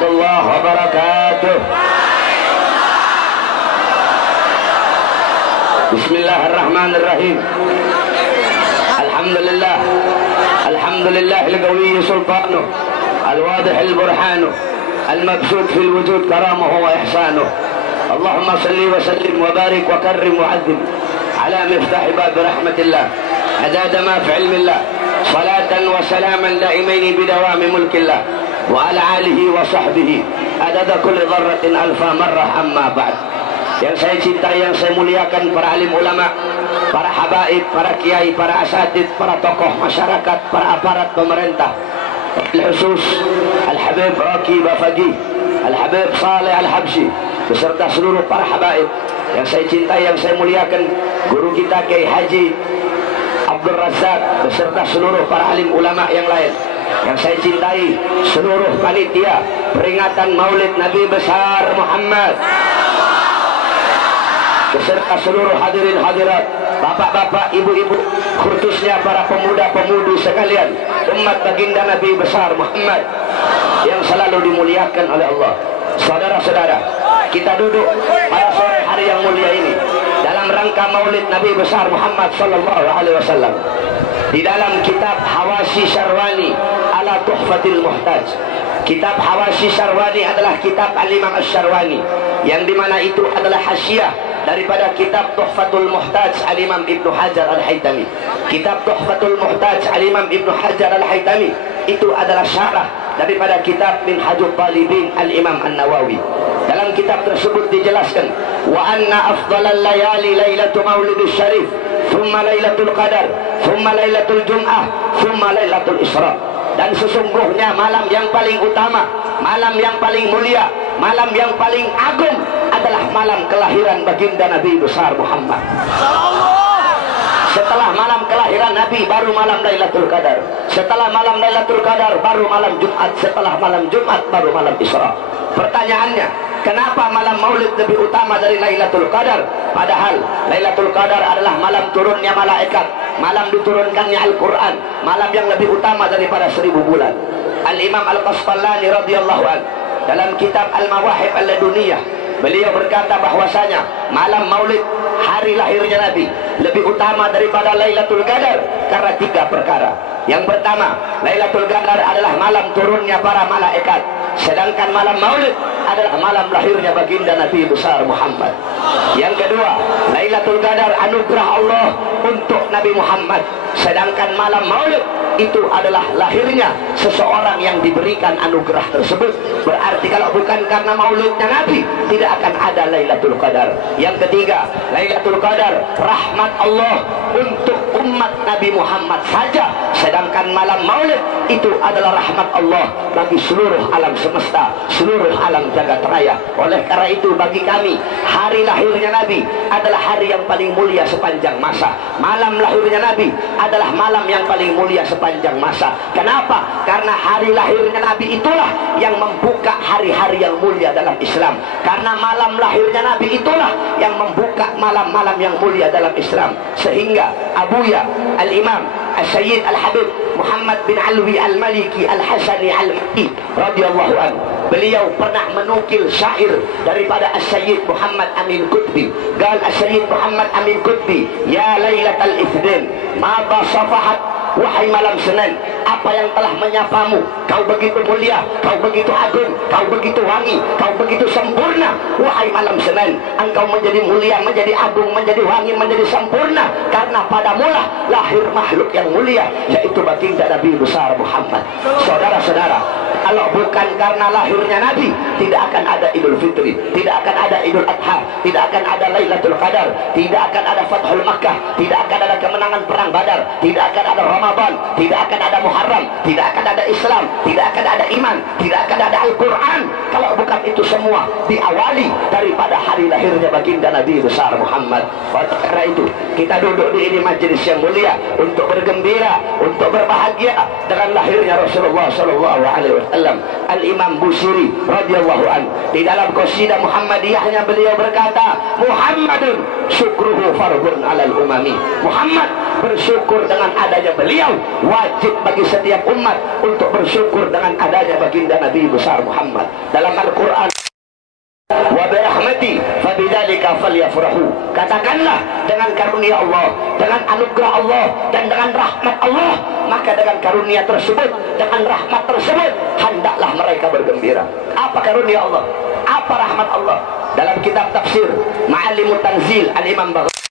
warahmatullahi wabarakatuh. Bismillahirrahmanirrahim. Alhamdulillah. Alhamdulillah al-qawi sultanuh, al-wadih al-burhanuh, al-mabsut fil wujud karamuhu wa ihsanuh. Allahumma salli wa sallim wa barik wa karrim wa azim ala miftah bab rahmatillah adada ma fi ilmillah salatan wa salaman daimaini bidawami mulkillah wa ala alihi wa sahbihi adada kulli dharratin alfa marrah amma ba'd. Yang saya cintai, yang saya muliakan, para alim ulama, para habaib, para kiai, para asatid, para tokoh masyarakat, para aparat pemerintah, al-khusus Al-Habib Raqi Bafagi, Al-Habib Saleh Al-Habsyi, beserta seluruh para habaib yang saya cintai, yang saya muliakan, guru kita Kiai Haji Abdul Razak beserta seluruh para alim ulama yang lain yang saya cintai, seluruh panitia peringatan Maulid Nabi besar Muhammad beserta seluruh hadirin hadirat, bapak-bapak, ibu-ibu, khususnya para pemuda-pemudi sekalian, umat baginda Nabi besar Muhammad yang selalu dimuliakan oleh Allah. Saudara-saudara, kita duduk pada sore hari yang mulia ini dalam rangka Maulid Nabi besar Muhammad sallallahu alaihi wasallam. Di dalam kitab Hawashi Syarwani ala Tuhfatil Muhtaj. Kitab Hawashi Syarwani adalah kitab Al-Imam Asy-Syarwani yang dimana itu adalah hasyiah daripada kitab Tuhfatul Muhtaj Al-Imam Ibnu Hajar Al-Haytami. Kitab Tuhfatul Muhtaj Al-Imam Ibnu Hajar Al-Haytami itu adalah syarah daripada kitab Minhajul Talibin Al-Imam An-Nawawi. Dalam kitab tersebut dijelaskan wa anna afdalal layali lailatul maulidus syarif, thumma lailatul qadar, thumma lailatul jum'ah, thumma lailatul isra. Dan sesungguhnya malam yang paling utama, malam yang paling mulia, malam yang paling agung adalah malam kelahiran baginda Nabi besar Muhammad. Setelah malam kelahiran Nabi baru malam Lailatul Qadar. Setelah malam Lailatul Qadar baru malam Jumat. Setelah malam Jumat baru malam Isra. Pertanyaannya, kenapa malam Maulid lebih utama dari Lailatul Qadar? Padahal Lailatul Qadar adalah malam turunnya malaikat, malam diturunkannya Al-Quran, malam yang lebih utama daripada 1000 bulan. Al-Imam Al-Qasqalani radhiyallahu anhu dalam kitab Al-Mawahib Al-Laduniyah, beliau berkata bahwasanya malam Maulid, hari lahirnya Nabi, lebih utama daripada Lailatul Qadar karena 3 perkara. Yang pertama, Lailatul Qadar adalah malam turunnya para malaikat, sedangkan malam Maulid adalah malam lahirnya baginda Nabi besar Muhammad. Yang kedua, Lailatul Qadar anugerah Allah untuk Nabi Muhammad, sedangkan malam Maulid itu adalah lahirnya seseorang yang diberikan anugerah tersebut. Berarti kalau bukan karena maulidnya Nabi, tidak akan ada Lailatul Qadar. Yang ketiga, Lailatul Qadar rahmat Allah untuk umat Nabi Muhammad saja, sedangkan malam maulid itu adalah rahmat Allah bagi seluruh alam semesta, seluruh alam jagat raya. Oleh karena itu bagi kami, hari lahirnya Nabi adalah hari yang paling mulia sepanjang masa. Malam lahirnya Nabi adalah malam yang paling mulia sepanjang masa. Kenapa? Karena hari lahirnya Nabi itulah yang membuka hari-hari yang mulia dalam Islam. Karena malam lahirnya Nabi itulah yang membuka malam-malam yang mulia dalam Islam. Sehingga Abuya Al-Imam As-Sayyid Al-Habib Muhammad bin Alwi Al-Maliki Al-Hasani Al-Maki radhiyallahu anhu, beliau pernah menukil syair daripada As-Sayyid Muhammad Amin Qutbi. Gal As-Sayyid Muhammad Amin Qutbi, ya Lailatul Itsnin ma basafahat, wahai malam Senin, apa yang telah menyapamu? Kau begitu mulia, kau begitu agung, kau begitu wangi, kau begitu sempurna. Wahai malam Senin, engkau menjadi mulia, menjadi agung, menjadi wangi, menjadi sempurna karena padamulah lahir makhluk yang mulia, yaitu baginda Nabi besar Muhammad. Saudara-saudara, kalau bukan karena lahirnya Nabi, tidak akan ada Idul Fitri, tidak akan ada Idul Adha, tidak akan ada Lailatul Qadar, tidak akan ada Fathul Makkah, tidak akan ada kemenangan perang Badar, tidak akan ada Ramadan, tidak akan ada Muharram, tidak akan ada Islam, tidak akan ada iman, tidak akan ada Al-Quran. Kalau bukan itu semua diawali daripada hari lahirnya baginda Nabi besar Muhammad. Karena itu kita duduk di ini majelis yang mulia untuk bergembira, untuk berbahagia dengan lahirnya Rasulullah sallallahu alaihi wasallam. Al-Imam Busiri radhiyallahu anhu di dalam qasidah Muhammadiyahnya beliau berkata, Muhammadun syukruhu fardun alal umami. Muhammad bersyukur dengan adanya beliau. Wajib bagi setiap umat untuk bersyukur dengan adanya baginda Nabi besar Muhammad. Dalam Al-Quran, wa birahmati fabidzalika falyafrahu, katakanlah dengan karunia Allah, dengan anugerah Allah, dan dengan rahmat Allah, maka dengan karunia tersebut, dengan rahmat tersebut, hendaklah mereka bergembira. Apa karunia Allah? Apa rahmat Allah? Dalam kitab tafsir Ma'alimut Tanzil Al-Imam Baghdadi,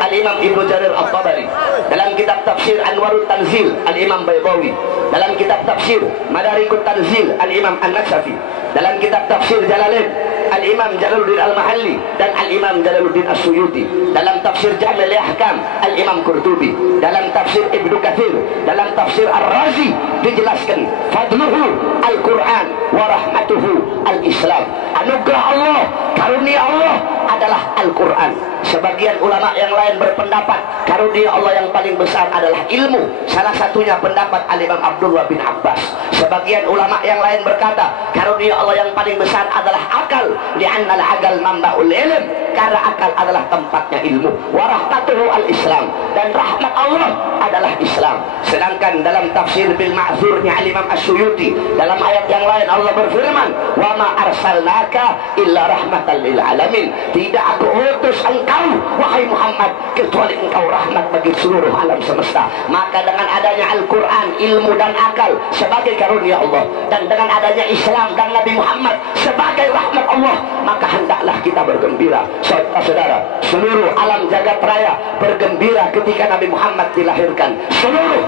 Al-Imam Ibnu Jarir At-Tabari, dalam kitab tafsir Anwarut Tanzil Al-Imam Baydawi, dalam kitab tafsir Madarikut Tanzil Al-Imam An-Nasafi, dalam kitab tafsir Jalalain Al-Imam Jalaluddin Al-Mahalli dan Al-Imam Jalaluddin As-Suyuti, dalam tafsir Jamil Ahkam Al-Imam Qurtubi, dalam tafsir Ibnu Katsir, dalam tafsir Ar-Razi dijelaskan fadluhu Al-Quran wa rahmatuhu Al-Islam. Anugerah Allah, karunia Allah adalah Al-Quran. Sebagian ulama yang lain berpendapat karunia Allah yang paling besar adalah ilmu. Salah satunya pendapat Al-Imam Abdullah bin Abbas. Sebagian ulama yang lain berkata karunia Allah yang paling besar adalah akal, li'anna al-aqal manba'ul ilm, karena akal adalah tempatnya ilmu. Wa rahmatuhu al-Islam, dan rahmat Allah adalah Islam. Sedangkan dalam tafsir bil ma'zurnya Al-Imam As-Suyuti, dalam ayat yang lain Allah berfirman, wa ma arsalnaka illa rahmatan lil alamin, tidak aku utus engkau wahai Muhammad kecuali engkau rahmat bagi seluruh alam semesta. Maka dengan adanya Al-Quran, ilmu dan akal sebagai karunia Allah, dan dengan adanya Islam dan Nabi Muhammad sebagai rahmat Allah, maka hendaklah kita bergembira. Saudara, seluruh alam jagat raya bergembira ketika Nabi Muhammad dilahirkan. Seluruh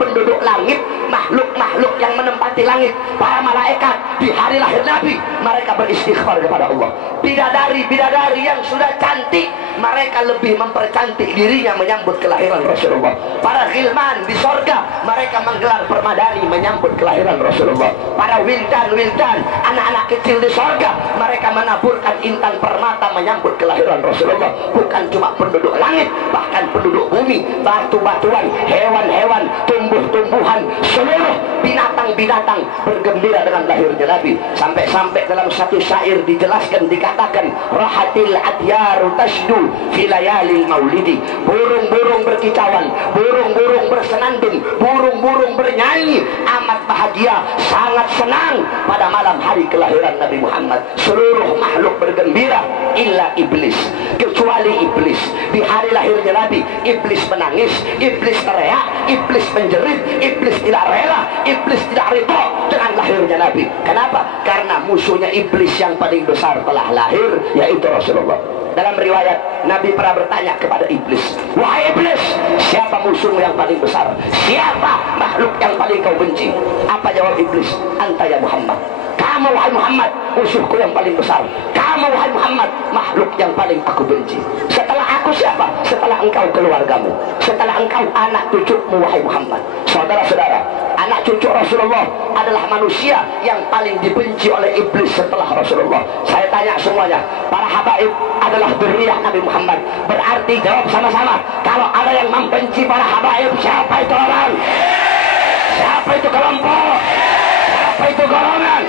penduduk langit, makhluk-makhluk yang menempati langit, para malaikat di hari lahir Nabi, mereka beristighfar kepada Allah. Bidadari-bidadari yang sudah cantik, mereka lebih mempercantik dirinya menyambut kelahiran Rasulullah. Para ghilman di sorga, mereka menggelar permadani menyambut kelahiran Rasulullah. Para wildan, anak-anak kecil di sorga, mereka menaburkan intan permata menyambut kelahiran Rasulullah. Bukan cuma penduduk langit, bahkan penduduk bumi, batu-batuan, hewan-hewan, tumbuh-tumbuhan, seluruh binatang-binatang bergembira dengan lahirnya Nabi. Sampai-sampai dalam satu syair dijelaskan, dikatakan rahatil adyaru tasdu fi layalil maulidi, burung-burung berkicauan, burung-burung bersenandung, burung-burung bernyanyi, amat bahagia, sangat senang pada malam hari kelahiran Nabi Muhammad. Seluruh makhluk bergembira illa iblis, kecuali iblis. Di hari lahirnya Nabi, iblis menangis, iblis teriak, iblis menjerit, iblis tidak rela, iblis tidak ridho dengan lahirnya Nabi. Kenapa? Karena musuhnya iblis yang paling besar telah lahir, yaitu Rasulullah. Dalam riwayat, Nabi pernah bertanya kepada iblis, wahai iblis, siapa musuhmu yang paling besar? Siapa makhluk yang paling kau benci? Apa jawab iblis? Anta ya Muhammad. Kamu wahai Muhammad, musuhku yang paling besar. Kamu wahai Muhammad, makhluk yang paling aku benci. Setelah aku siapa? Setelah engkau keluargamu, setelah engkau anak cucumu wahai Muhammad. Saudara-saudara, anak cucu Rasulullah adalah manusia yang paling dibenci oleh iblis setelah Rasulullah. Saya tanya semuanya, para habaib adalah dzurriyyah Nabi Muhammad. Berarti jawab sama-sama, kalau ada yang membenci para habaib, siapa itu orang? Siapa itu kelompok? Siapa itu golongan?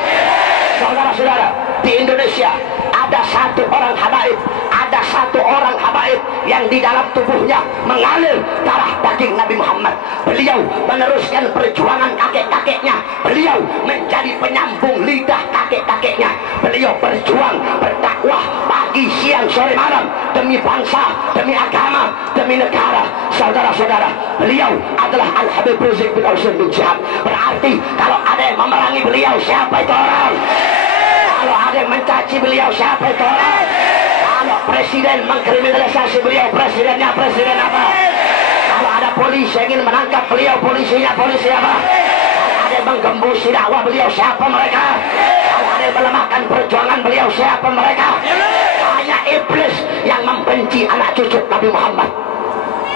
Saudara-saudara, di Indonesia ada satu orang habaib, ada satu orang habaib yang di dalam tubuhnya mengalir darah daging Nabi Muhammad. Beliau meneruskan perjuangan kakek-kakeknya, beliau menjadi penyambung lidah kakek-kakeknya. Beliau berjuang, berdakwah pagi, siang, sore, malam demi bangsa, demi agama, demi negara. Saudara-saudara, beliau adalah Al-Habib Rizik bin Husain bin Syihab. Berarti kalau ada yang memerangi beliau, siapa itu orang? Kalau ada yang mencaci beliau, siapa itu orang? Kalau presiden mengkriminalisasi beliau, presidennya presiden apa? Kalau ada polisi yang ingin menangkap beliau, polisinya polisi apa? Kalau ada yang menggembusi dakwah beliau, siapa mereka? Kalau ada yang melemahkan perjuangan beliau, siapa mereka? Hanya iblis yang membenci anak cucu Nabi Muhammad.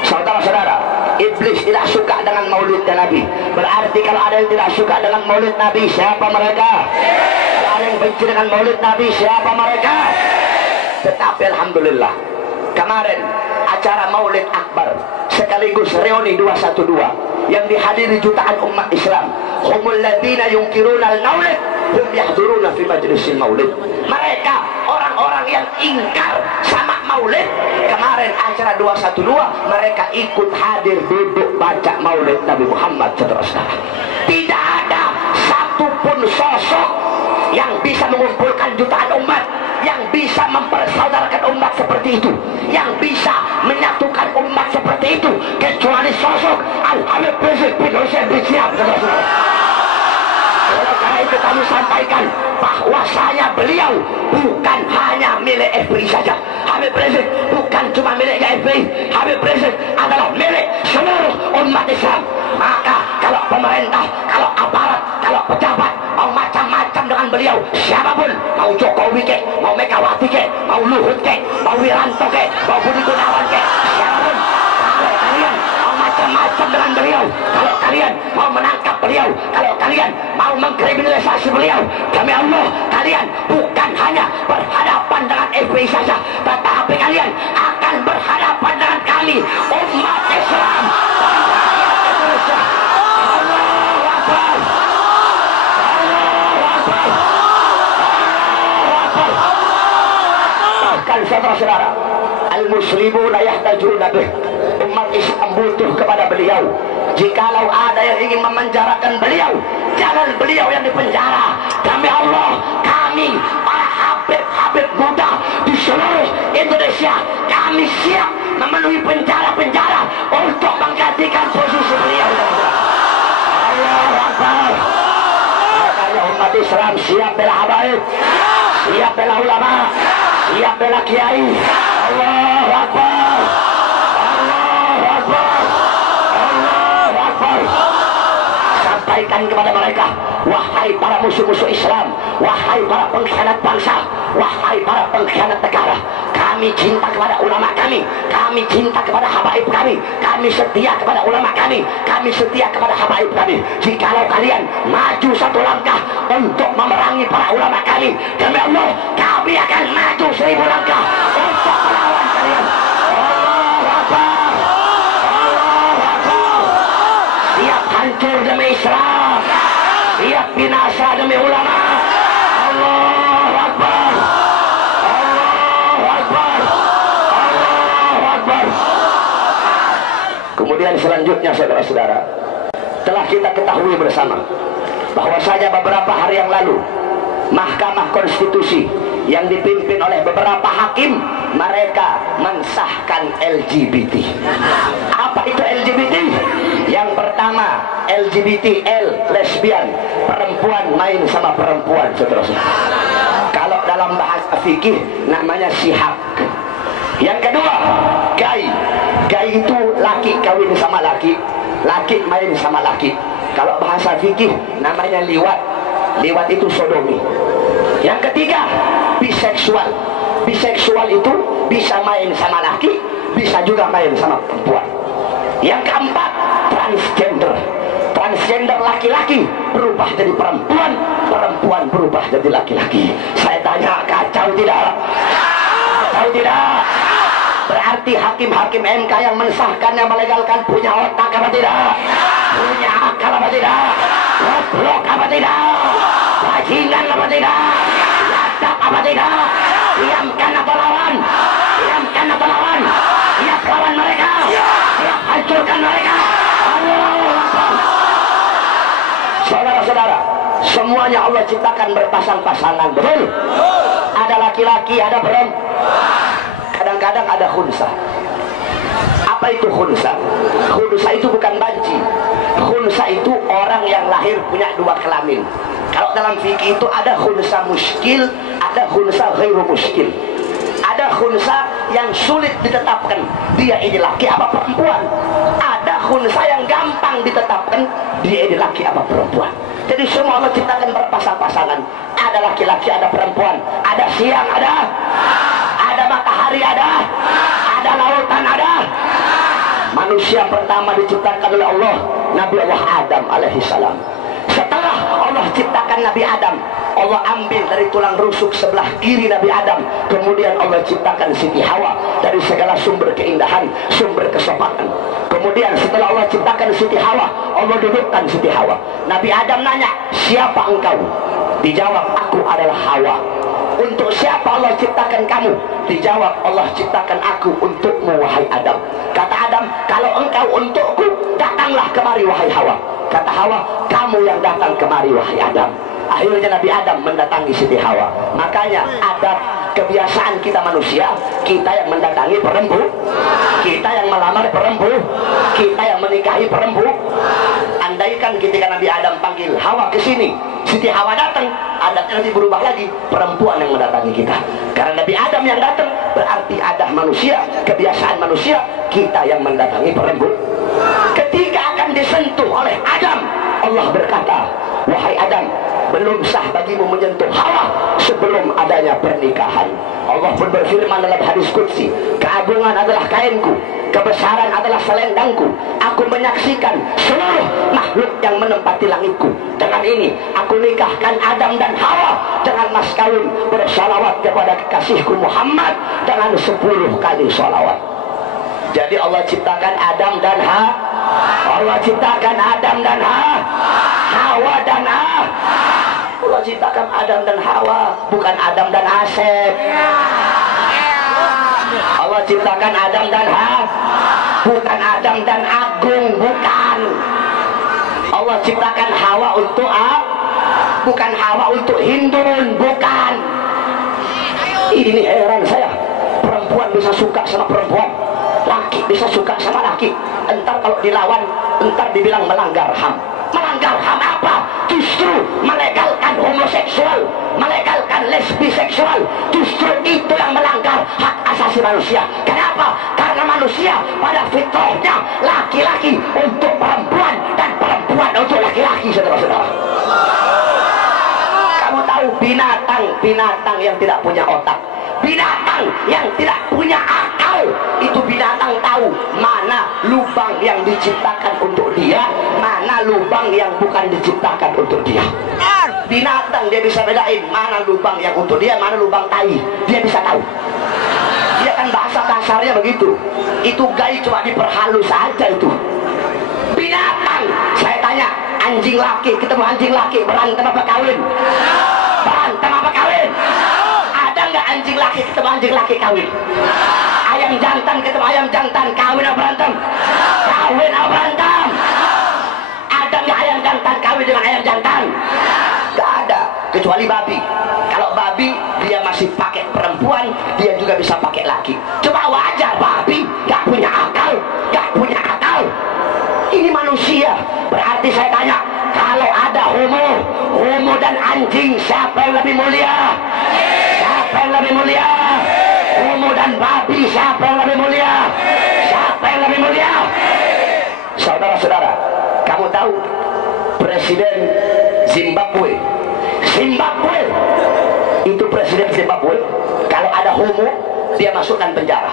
Saudara-saudara, iblis tidak suka dengan maulidnya Nabi. Berarti kalau ada yang tidak suka dengan maulid Nabi, siapa mereka? Kalau ada yang benci dengan maulid Nabi, siapa mereka? Tetapi alhamdulillah, kemarin acara Maulid Akbar sekaligus reuni 212 yang dihadiri jutaan umat Islam. Humul ladzina yunkiruna al-maulid hum yahduruna fi majlisil maulid. Mereka orang-orang orang yang ingkar sama maulid. Kemarin acara 212 mereka ikut hadir duduk baca maulid Nabi Muhammad. Saudara-saudara, tidak ada satupun sosok yang bisa mengumpulkan jutaan umat, yang bisa mempersaudarakan umat seperti itu, yang bisa menyatukan umat seperti itu, kecuali sosok Al-Habib Rizik bin Hussein bin Syihab. Oleh karena itu kami sampaikan bahwasanya beliau bukan hanya milik FPI saja. Habib Rizik bukan cuma miliknya FPI. Habib Rizik adalah milik seluruh umat Islam. Maka kalau pemerintah, kalau aparat, kalau pejabat mau macam-macam dengan beliau, siapapun, mau Jokowi ke, mau Megawati ke, mau Luhut ke, mau Wiranto ke, mau Budi Gunawan ke, siapapun, kalau kalian mau macam-macam dengan beliau, kalau kalian mau menangkap beliau, kalau kalian mau mengkriminalisasi beliau, demi Allah, kalian bukan hanya berhadapan dengan FPI saja, tetapi kalian akan berhadapan dengan kami, umat Islam. Saudara-saudara, al-muslimuna yahtajuna bih, umat Islam butuh kepada beliau. Jikalau ada yang ingin memenjarakan beliau, jangan beliau yang dipenjara. Demi Allah, kami para habib-habib muda di seluruh Indonesia, kami siap memenuhi penjara-penjara untuk menggantikan posisi beliau. Allahu Akbar. Makanya umat Islam siap bela habaib, siap bela ulama, siap bela kiai. Allahu Akbar. Allahu Akbar. Allahu Akbar. Sampaikan kepada mereka, wahai para musuh-musuh Islam, wahai para pengkhianat bangsa, wahai para pengkhianat negara, kami cinta kepada ulama kami cinta kepada habaib kami setia kepada ulama kami setia kepada habaib kami. Jikalau kalian maju satu langkah untuk memerangi para ulama kami, demi Allah, kami akan maju 1000 langkah untuk melawan kalian. Allahu Akbar. Allahu Akbar. Siap hancur demi Islam, siap binasa demi ulama. Allahu Akbar. Allahu Akbar. Allahu Akbar. Kemudian selanjutnya, saudara-saudara, telah kita ketahui bersama bahwasanya beberapa hari yang lalu Mahkamah Konstitusi yang dipimpin oleh beberapa hakim, mereka mensahkan LGBT. Apa itu LGBT? Yang pertama, LGBT, lesbian, perempuan main sama perempuan, saudara-saudara. Kalau dalam bahasa fikih namanya sihab. Yang kedua, gay. Gay itu laki kawin sama laki, laki main sama laki. Kalau bahasa fikih namanya liwat. Liwat itu sodomi. Yang ketiga, biseksual. Biseksual itu bisa main sama laki, bisa juga main sama perempuan. Yang keempat, transgender. Transgender laki-laki berubah jadi perempuan, perempuan berubah jadi laki-laki. Saya tanya, kacau tidak? Kacau tidak? Berarti hakim-hakim MK yang mensahkannya, melegalkan, punya otak apa tidak? Punya akal apa tidak? Goblok apa tidak? Bajingan apa tidak? Ladap apa tidak? Diamkan atau lawan? Diamkan atau lawan? Siap lawan mereka? Siap hancurkan mereka? Saudara-saudara, semuanya Allah ciptakan berpasang-pasangan, betul? Ada laki-laki, ada perempuan. Kadang-kadang ada khunsa. Apa itu khunsa? Khunsa itu bukan banci. Khunsa itu orang yang lahir punya 2 kelamin. Kalau dalam fikih itu ada khunsa muskil, ada khunsa ghairu muskil. Ada khunsa yang sulit ditetapkan, dia ini laki apa perempuan. Ada khunsa yang gampang ditetapkan, dia ini laki apa perempuan. Jadi semua Allah ciptakan berpasang-pasangan. Ada laki-laki, ada perempuan. Ada siang, ada matahari, ada lautan, ada. Manusia pertama diciptakan oleh Allah, Nabi Allah Adam alaihissalam. Setelah Allah ciptakan Nabi Adam, Allah ambil dari tulang rusuk sebelah kiri Nabi Adam, kemudian Allah ciptakan Siti Hawa dari segala sumber keindahan, sumber kesopanan. Kemudian setelah Allah ciptakan Siti Hawa, Allah dudukkan Siti Hawa. Nabi Adam nanya, siapa engkau? Dijawab, aku adalah Hawa. untuk siapa Allah ciptakan kamu? Dijawab, Allah ciptakan aku untukmu wahai Adam. Kata Adam, kalau engkau untukku, datanglah kemari wahai Hawa. Kata Hawa, kamu yang datang kemari wahai Adam. Akhirnya Nabi Adam mendatangi Siti Hawa. Makanya ada kebiasaan kita manusia, kita yang mendatangi perempuan, kita yang melamar perempuan, kita yang menikahi perempuan. Andaikan ketika Nabi Adam panggil Hawa ke sini, Siti Hawa datang, adatnya nanti berubah lagi, perempuan yang mendatangi kita. Karena Nabi Adam yang datang, berarti ada manusia, kebiasaan manusia, kita yang mendatangi perempuan. Ketika akan disentuh oleh Adam, Allah berkata, wahai Adam, belum sah bagimu menyentuh Hawa sebelum adanya pernikahan. Allah pun berfirman dalam hadis qudsi, keagungan adalah kainku, kebesaran adalah selendangku. Aku menyaksikan seluruh makhluk yang menempati langitku. Dengan ini aku nikahkan Adam dan Hawa dengan mas kawin bersalawat kepada kekasihku Muhammad dengan 10 kali salawat. Jadi Allah ciptakan Adam dan Hawa. Allah ciptakan Adam dan Hawa dan Allah ciptakan Adam dan Hawa, bukan Adam dan Asep. Allah ciptakan Adam dan Hawa, bukan Adam dan Agung, bukan. Allah ciptakan Hawa untuk bukan Hawa untuk Hindun, bukan. Ini heran saya, perempuan bisa suka sama perempuan, laki bisa suka sama laki. Entar kalau dilawan, entar dibilang melanggar HAM. Melanggar HAM apa? Justru melegalkan homoseksual, melegalkan lesbiseksual. Justru itu yang melanggar hak asasi manusia. Kenapa? Karena manusia pada fitrahnya laki-laki untuk perempuan dan perempuan untuk laki-laki, saudara-saudara. Kamu tahu binatang yang tidak punya otak, binatang yang tidak punya akal, itu binatang tahu mana lubang yang diciptakan untuk dia, mana lubang yang bukan diciptakan untuk dia. Binatang dia bisa bedain mana lubang yang untuk dia, mana lubang tai, dia bisa tahu. Dia kan bahasa kasarnya begitu. Itu gay cuma diperhalus saja itu. Binatang, saya tanya, anjing laki ketemu anjing laki berantem apa kawin? Berantem apa kawin? Ada nggak anjing laki ketemu anjing laki kawin? Ayam jantan ketemu ayam jantan kawin apa berantem? Kawin apa berantem? Ada nggak ayam jantan kawin dengan ayam jantan? Nggak ada, kecuali babi. Kalau babi dia masih pakai perempuan, dia juga bisa pakai laki. Coba wajar babi nggak punya akal, nggak punya akal. Ini manusia. Berarti saya tanya, kalau ada homo dan anjing, siapa yang lebih mulia? Siapa yang lebih mulia? Homo dan babi, siapa yang lebih mulia? Siapa yang lebih mulia? Saudara-saudara, kamu tahu presiden Zimbabwe itu presiden Zimbabwe, kalau ada homo dia masukkan penjara,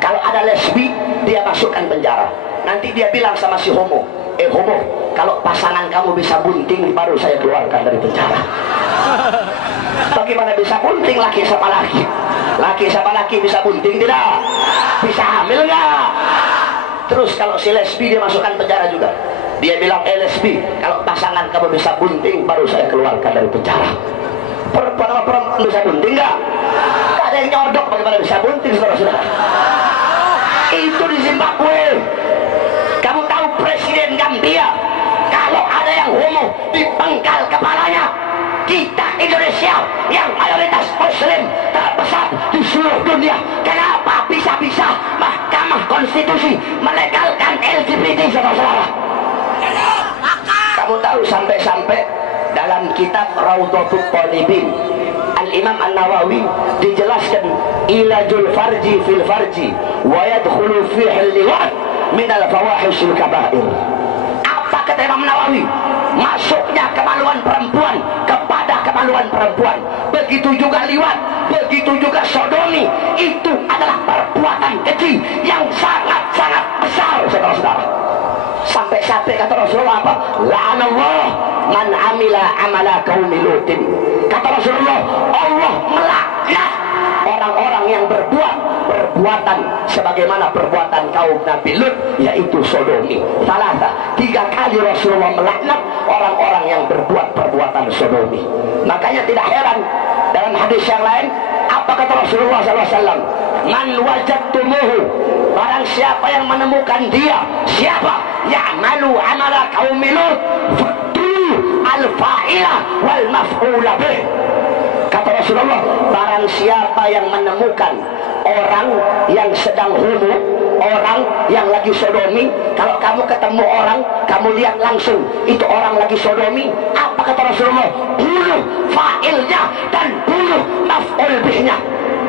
kalau ada lesbi dia masukkan penjara. Nanti dia bilang sama si homo, homo, kalau pasangan kamu bisa bunting baru saya keluarkan dari penjara. Bagaimana bisa bunting laki sama laki? Laki sama laki bisa bunting tidak? Bisa hamil nggak? Terus kalau si lesbi dia masukkan penjara juga. Dia bilang, lesbi, kalau pasangan kamu bisa bunting baru saya keluarkan dari penjara. Perempuan bisa bunting nggak? Nggak ada yang nyodok bagaimana bisa bunting, saudara-saudara. Itu di Zimbabwe. Kamu tahu presiden Gambia, kalau ada yang homo dipenggal kepalanya. Kita Indonesia yang mayoritas muslim terbesar di seluruh dunia, kenapa bisa-bisa Mahkamah Konstitusi melegalkan LGBT, saudara-saudara? Kamu tahu sampai-sampai dalam kitab Raudhatul Talibin Al-Imam An-Nawawi dijelaskan ilajul farji fil farji wa yadkhulu fihi al-liwat min al-fawahishil kabair. Apa kata Imam Nawawi? Masuknya kemaluan perempuan kepada kemaluan perempuan, begitu juga liwat, begitu juga sodomi, itu adalah perbuatan keji yang sangat-sangat besar, saudara-saudara. Sampai-sampai kata Rasulullah apa? La'anallah man amila amala qaumi Lutin. Kata Rasulullah, Allah melaknat orang-orang yang berbuat perbuatan sebagaimana perbuatan kaum Nabi Lut, yaitu sodomi. Tiga kali Rasulullah melaknat orang-orang yang berbuat perbuatan sodomi. Makanya tidak heran dalam hadis yang lain, apa kata Rasulullah SAW? Man wajadtumuhu, barang siapa yang menemukan dia, siapa? Ya'malu amala qaumi Lut, faqtulu al-fa'ilah wal maf'ula bih. Kata Rasulullah, barang siapa yang menemukan orang yang sedang homo, orang yang lagi sodomi, kalau kamu ketemu orang, kamu lihat langsung itu orang lagi sodomi, apa kata Rasulullah? Bunuh fa'ilnya dan bunuh maf'ul bihnya.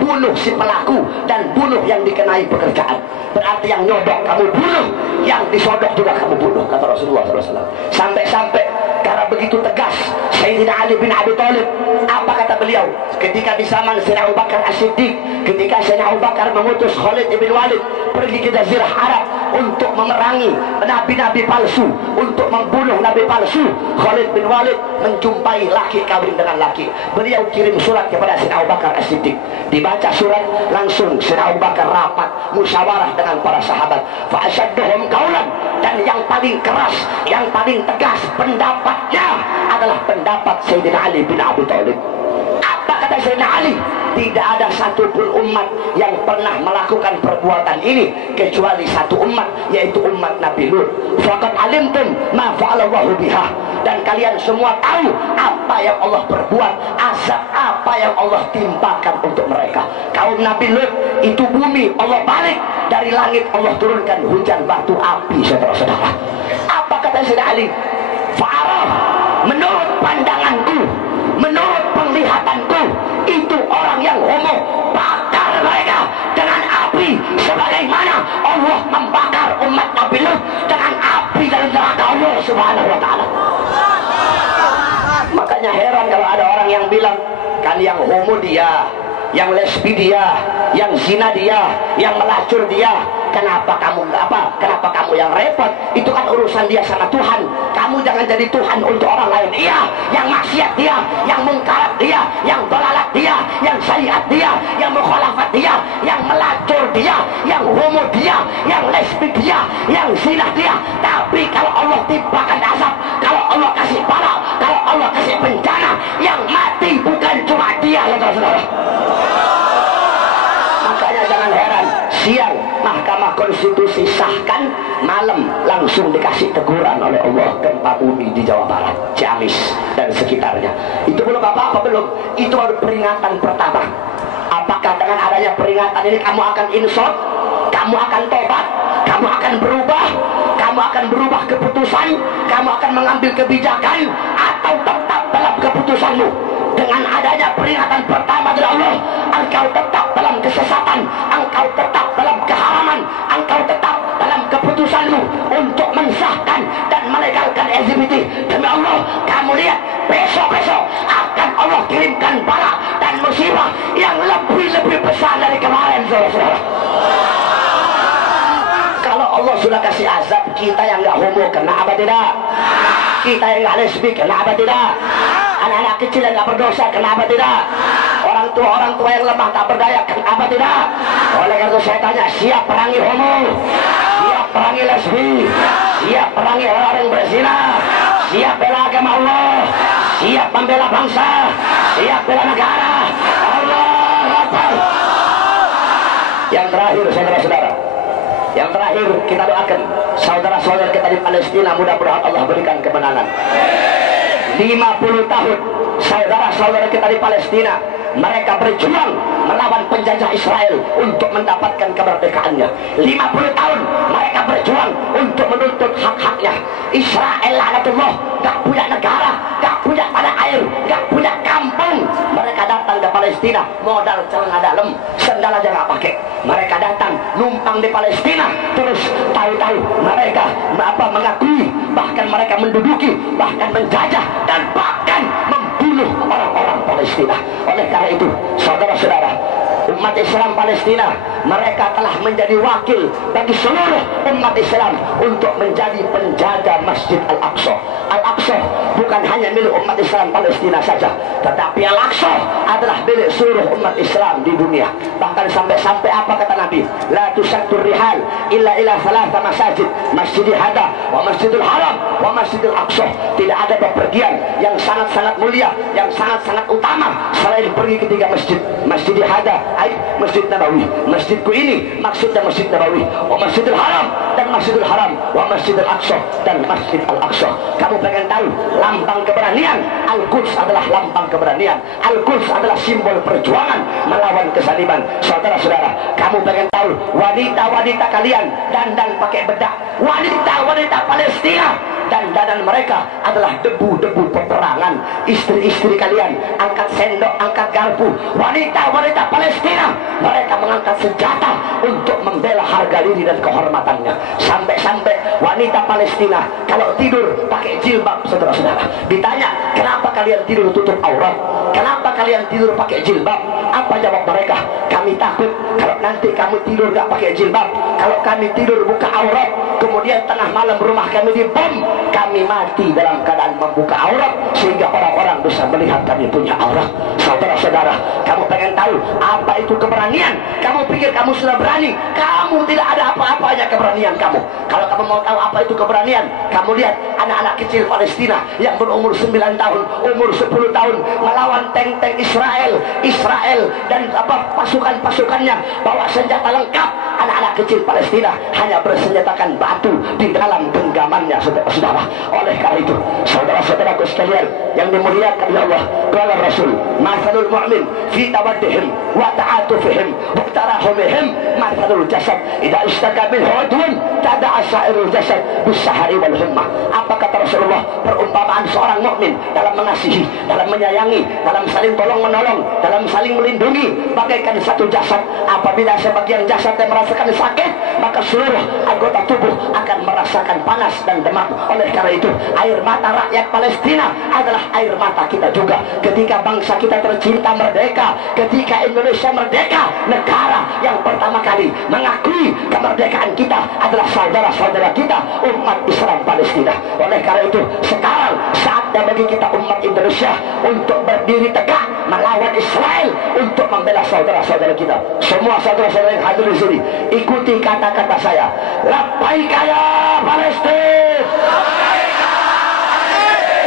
Bunuh si pelaku dan bunuh yang dikenai pekerjaan. Berarti yang nyodok kamu bunuh, yang disodok juga kamu bunuh, kata Rasulullah SAW. Sampai-sampai karena begitu tegas Sayyidina Ali bin Abi Thalib, apa kata beliau ketika di zaman Sayyidina Abu Bakar As-Siddiq, ketika Sayyidina Abu Bakar mengutus Khalid bin Walid pergi ke Jazirah Arab untuk memerangi nabi-nabi palsu, untuk membunuh nabi palsu. Khalid bin Walid menjumpai laki kawin dengan laki, beliau kirim surat kepada Sayyidina Abu Bakar As-Siddiq. Dibaca surat, langsung Sayyidina Abu Bakar rapat musyawarah dengan para sahabat. Fa asyadduhum qaulan, dan yang paling keras, yang paling tegas pendapatnya adalah pendapat Sayyidina Ali bin Abi Thalib. Apa kata Sayyidina Ali? Tidak ada satupun umat yang pernah melakukan perbuatan ini kecuali satu umat, yaitu umat Nabi Lut. Faqad alimtum ma fa'alallahu biha, dan kalian semua tahu apa yang Allah perbuat, azab apa yang Allah timpakan untuk mereka. Kaum Nabi Lut itu bumi Allah balik, dari langit Allah turunkan hujan batu api, saudara-saudara. Apa kata Sayyidina Ali? Fa'araf, menurut pandanganku, menurut penglihatanku, itu orang yang homo, bakar mereka dengan api sebagaimana Allah membakar umat Nabi Lut dengan api dari neraka Allah Subhanahu wa ta'ala. Makanya heran kalau ada orang yang bilang, kan yang homo dia, yang lesbi dia, yang zina dia, yang melacur dia. Kenapa kamu apa? Kenapa kamu yang repot? Itu kan urusan dia sama Tuhan. Kamu jangan jadi Tuhan untuk orang lain. Iya, yang maksiat dia, yang mungkarat dia, yang dolalat dia, yang syariat dia, yang mukhalafat dia, yang melacur dia, yang homo dia, yang lesbi dia, yang zina dia. Tapi kalau Allah timpakan azab, kalau Allah kasih bala, kalau Allah kasih bencana, yang mati bukan cuma dia, saudara-saudara. Makanya jangan heran, siang Mahkamah Konstitusi sahkan, malam langsung dikasih teguran oleh Allah gempa bumi di Jawa Barat, Ciamis dan sekitarnya. Itu belum apa-apa, belum. Itu baru peringatan pertama. Apakah dengan adanya peringatan ini kamu akan insaf, kamu akan tobat, kamu akan berubah, kamu akan berubah keputusan, kamu akan mengambil kebijakan, atau tetap dalam keputusanmu? Dengan adanya peringatan pertama dari Allah, engkau tetap dalam kesesatan, engkau tetap dalam keharaman, engkau tetap dalam keputusanmu untuk mensahkan dan melegalkan LGBT. Demi Allah, kamu lihat besok-besok akan Allah kirimkan bala dan musibah yang lebih besar dari kemarin, saudara-saudara. Kalau Allah sudah kasih azab, kita yang nggak homo kena apa tidak? Kita yang nggak lesbi kena apa tidak? Anak-anak kecil yang nggak berdosa kenapa tidak? Orang tua yang lemah tak berdaya kenapa tidak? Oleh karena itu saya tanya, siap perangi homo, siap perangi lesbi, siap perangi orang yang berzina, siap bela agama Allah, siap membela bangsa, siap bela negara. Allah Akbar. Yang terakhir, saudara-saudara, yang terakhir kita doakan saudara-saudara kita di Palestina, mudah-mudahan Allah berikan kemenangan. 50 tahun saudara-saudara kita di Palestina, mereka berjuang melawan penjajah Israel untuk mendapatkan kemerdekaannya. 50 tahun mereka berjuang untuk menuntut hak-haknya. Israel laknatullah gak punya negara, gak punya tanah air, gak punya kampung. Mereka datang ke Palestina modal celana dalam, sendal aja gak pakai. Mereka datang numpang di Palestina, terus tahu-tahu mereka mengakui, bahkan mereka menduduki, bahkan menjajah, dan bahkan membunuh orang-orang Palestina. Oleh karena itu, saudara-saudara, umat Islam Palestina, mereka telah menjadi wakil bagi seluruh umat Islam untuk menjadi penjaga Masjid Al-Aqsa. Al-Aqsa Al-Aqsa bukan hanya milik umat Islam Palestina saja, tetapi Al-Aqsa adalah milik seluruh umat Islam di dunia. Bahkan sampai-sampai apa kata Nabi, la tusaddur rihal illa ila thalatha masajid, Masjidil Hada wa Masjidil Haram wa Masjidil Aqsa. Tidak ada bepergian yang sangat-sangat mulia, yang sangat-sangat utama selain pergi ke tiga masjid. Masjidil Hada, Masjid Nabawi. Masjidku ini maksudnya Masjid Nabawi, wa Masjidil Haram dan Masjidil Haram, wa Masjidil Aqsa dan Masjid Al-Aqsa. Kamu pengen tahu lambang keberanian? Al-Quds adalah lambang keberanian. Al-Quds adalah simbol perjuangan melawan kezaliman. Saudara-saudara, kamu pengen tahu wanita-wanita kalian dandan pakai bedak? Wanita-wanita Palestina dandanan mereka adalah debu-debu peperangan. Istri-istri kalian angkat sendok, angkat garpu. Wanita-wanita Palestina mereka mengangkat senjata untuk membela harga diri dan kehormatannya. Sampai-sampai wanita Palestina kalau tidur pakai jilbab. Saudara-saudara, ditanya kenapa kalian tidur tutup aurat, kenapa kalian tidur pakai jilbab? Apa jawab mereka? Kami takut kalau nanti kamu tidur gak pakai jilbab, kalau kami tidur buka aurat, kemudian tengah malam rumah kami dibom, kami mati dalam keadaan membuka aurat sehingga orang-orang bisa melihat kami punya aurat. Saudara-saudara, kamu pengen tahu apa itu keberanian? Kamu pikir kamu sudah berani? Kamu tidak ada apa-apanya keberanian kamu. Kalau kamu mau tahu apa itu keberanian, kamu lihat anak-anak kecil Palestina yang berumur 9 tahun, umur 10 tahun melawan tank-tank Israel dan pasukan-pasukannya bawa senjata lengkap. Anak-anak kecil Palestina hanya bersenjatakan batu di dalam genggamannya, saudara-saudara. Oleh karena itu, saudara-saudaraku sekalian yang dimuliakan oleh Allah, qala Rasul, mathalul mu'min fi tawaddihim wa ta'atufihim wa tarahumihim mathalul jasad idza istaka bil hudun tada'a sa'irul jasad bis-sahari wal humma. Apa kata Rasulullah? Perumpamaan seorang mukmin dalam mengasihi, dalam menyayangi, dalam saling tolong-menolong, dalam saling melindungi bagaikan satu jasad. Apabila sebagian jasadnya merasakan sakit, maka seluruh anggota tubuh akan merasakan panas dan demam. Oleh karena itu, air mata rakyat Palestina adalah air mata kita juga. Ketika bangsa kita tercinta merdeka, ketika Indonesia merdeka, negara yang pertama kali mengakui kemerdekaan kita adalah saudara-saudara kita umat Islam Palestina. Oleh karena itu, sekarang saatnya bagi kita umat Indonesia untuk berdiri tegak melawan Israel, untuk membela saudara-saudara kita. Semua saudara-saudara yang hadir di sini, ikuti kata-kata saya. Labbaika ya Palestina.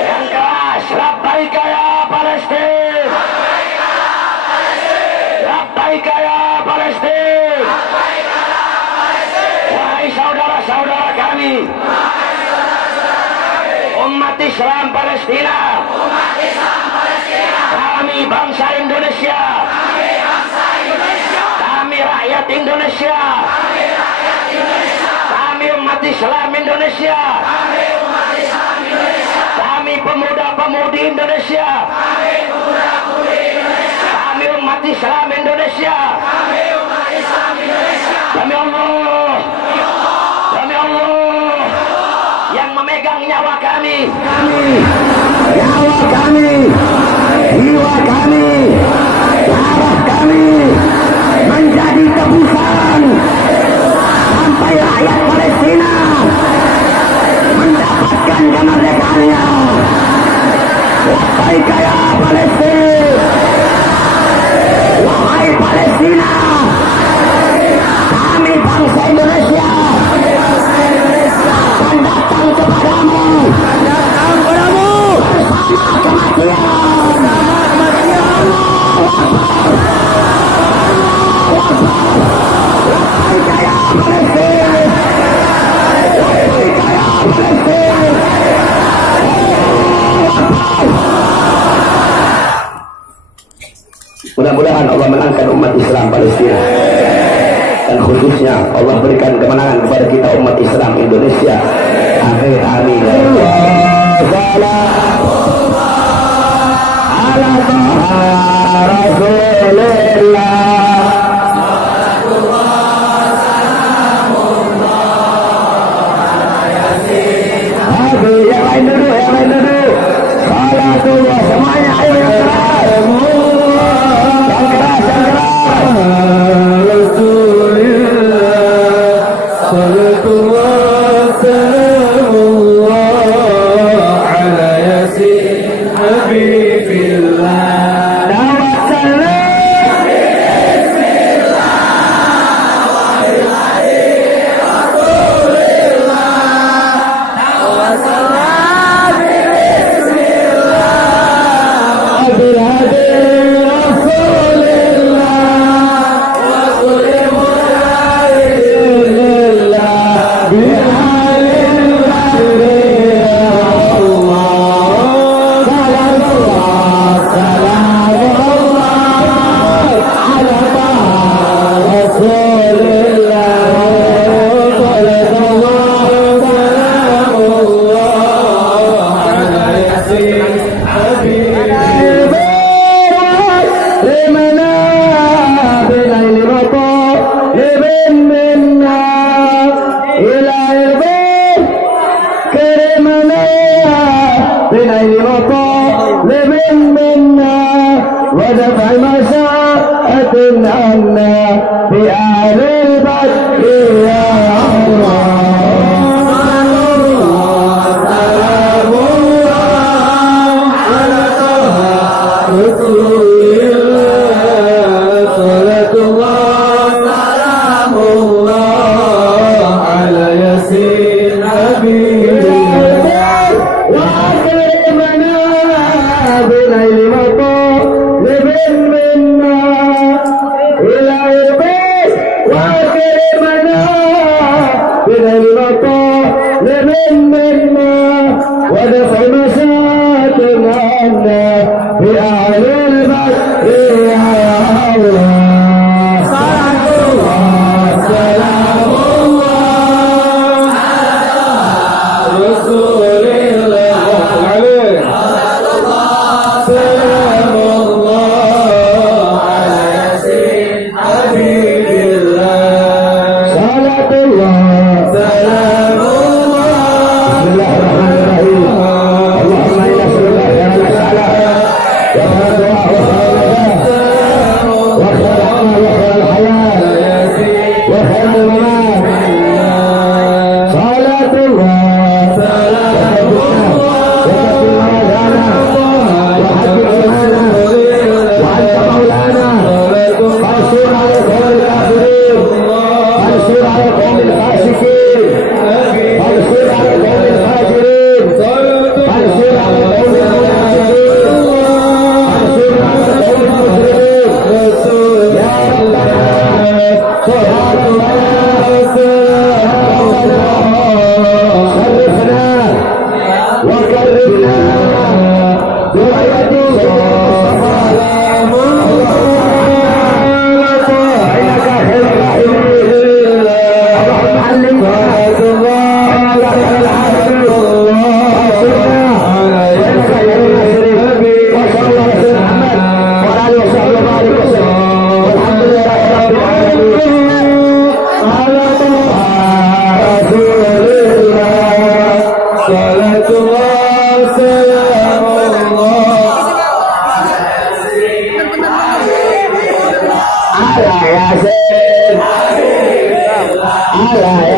Yang keras, labbaika ya Palestina. Labbaika ya Palestina. Wahai saudara-saudara kami, umat Islam Palestina, kami bangsa Indonesia, kami rakyat Indonesia, kami umat Islam Indonesia, kami pemuda-pemudi Indonesia, kami umat Islam Indonesia, demi Allah, demi Allah yang memegang nyawa kami, jiwa kami, darah kami menjadi tebusan sampai rakyat Palestina mendapatkan kemerdekaannya. Labbaika ya Palestina. Wahai Palestina, kami bangsa Indonesia akan datang kepadamu bersama kematian. Labbaika ya Palestina. Labbaika ya Palestina. Mudah-mudahan Allah menangkan umat Islam Palestina, dan khususnya Allah berikan kemenangan kepada kita umat Islam Indonesia. Amin amin. Semuanya ayo yang keras. Yang keras, yang keras. ودفع المساءة عنا بأهل البدر يا الله سلام الله على طه رسول الله صلاة الله سلام الله على ياسين حبيب الله وأكرمنا بنيل مطالب منا إلى البيت وأكرمنا بنيل مطالب منا ودفع مساكن عنا بأهل البدر يا الله صلاة الله سلام الله على رسول الله عليه سلام الله على ياسين حبيب الله صلاة الله سلام الله بسم الله الرحمن الرحيم اللهم إنا نسألك خير المسألة وخير الدعاء وخير النجاة وخير العمل وخير الحياة وخير الممات صلاة الله سلام الله وكفر مولانا وحبب إيمانا وأنت مولانا فانصر على القوم الكافرين فانصر على القوم الفاسقين فانصر على القوم الفاجرين فانصر على القوم المنافقين فانصر على القوم المجرمين يا ربنا سبحان الله صرفنا وكرمنا برؤية إنك خير الراحمين اللهم علمنا إنك خير العالمين وانصرنا إنك خير الناصرين وصلى الله على سيدنا محمد وعلى آله وصحبه وبارك وسلم والحمد لله رب العالمين على طه رسول الله صلاة الله سلام الله على ياسين على